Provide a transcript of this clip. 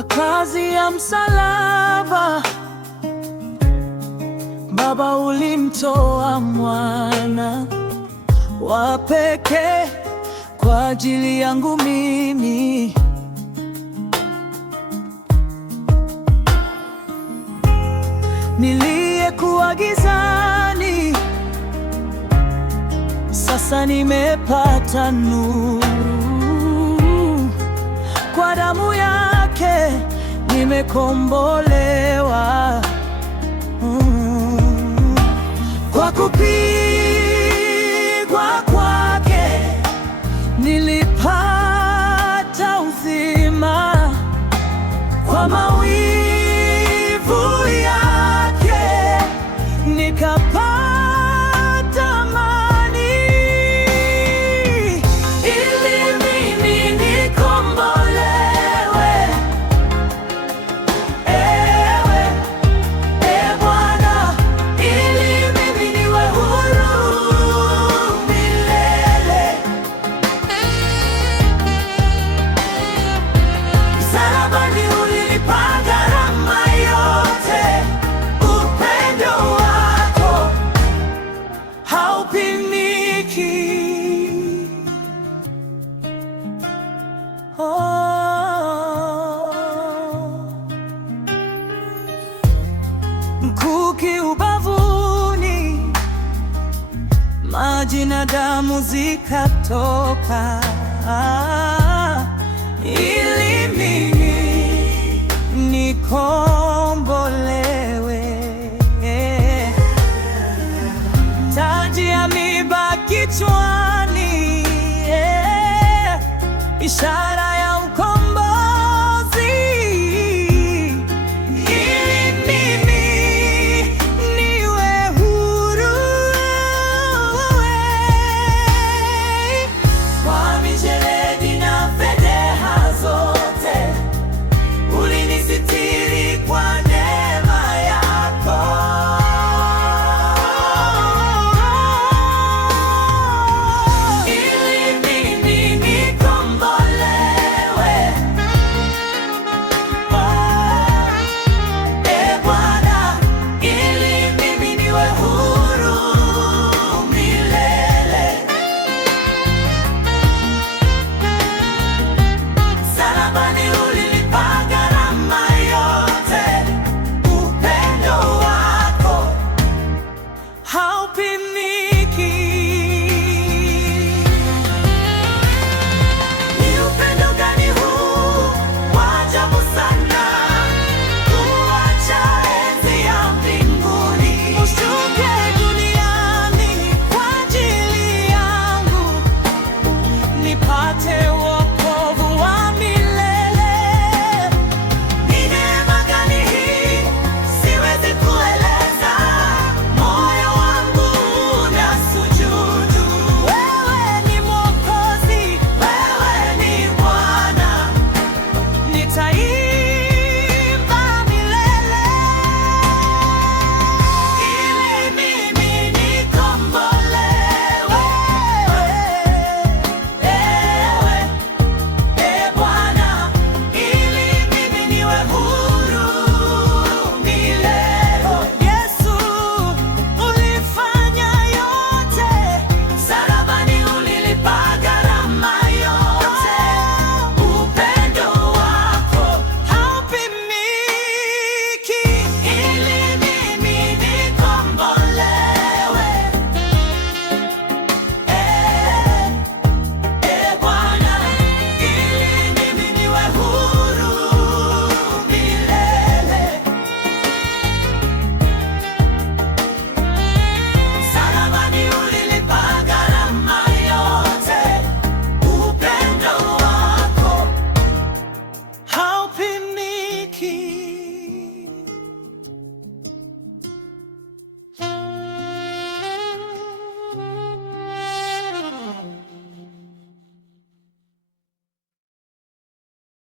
kwa kazi ya msalaba. Baba, ulimtoa mwana wa pekee kwa ajili yangu mimi. Niliyekuwa gizani, sasa nimepata nuru. Kwa damu yake nimekombolewa. Kwa kupigwa kwake nilipata uzima. Kwa maumivu yake nikapata amani. Ili mimi nikombolewe, ewe Bwana, ili mimi niwe huru milele. Msalabani ulilipa gharama yote. Upendo wako haupimiki. Mkuki ubavuni, maji na damu zikatoka, ili mimi nikombolewe. Taji ya miiba kichwani, ishara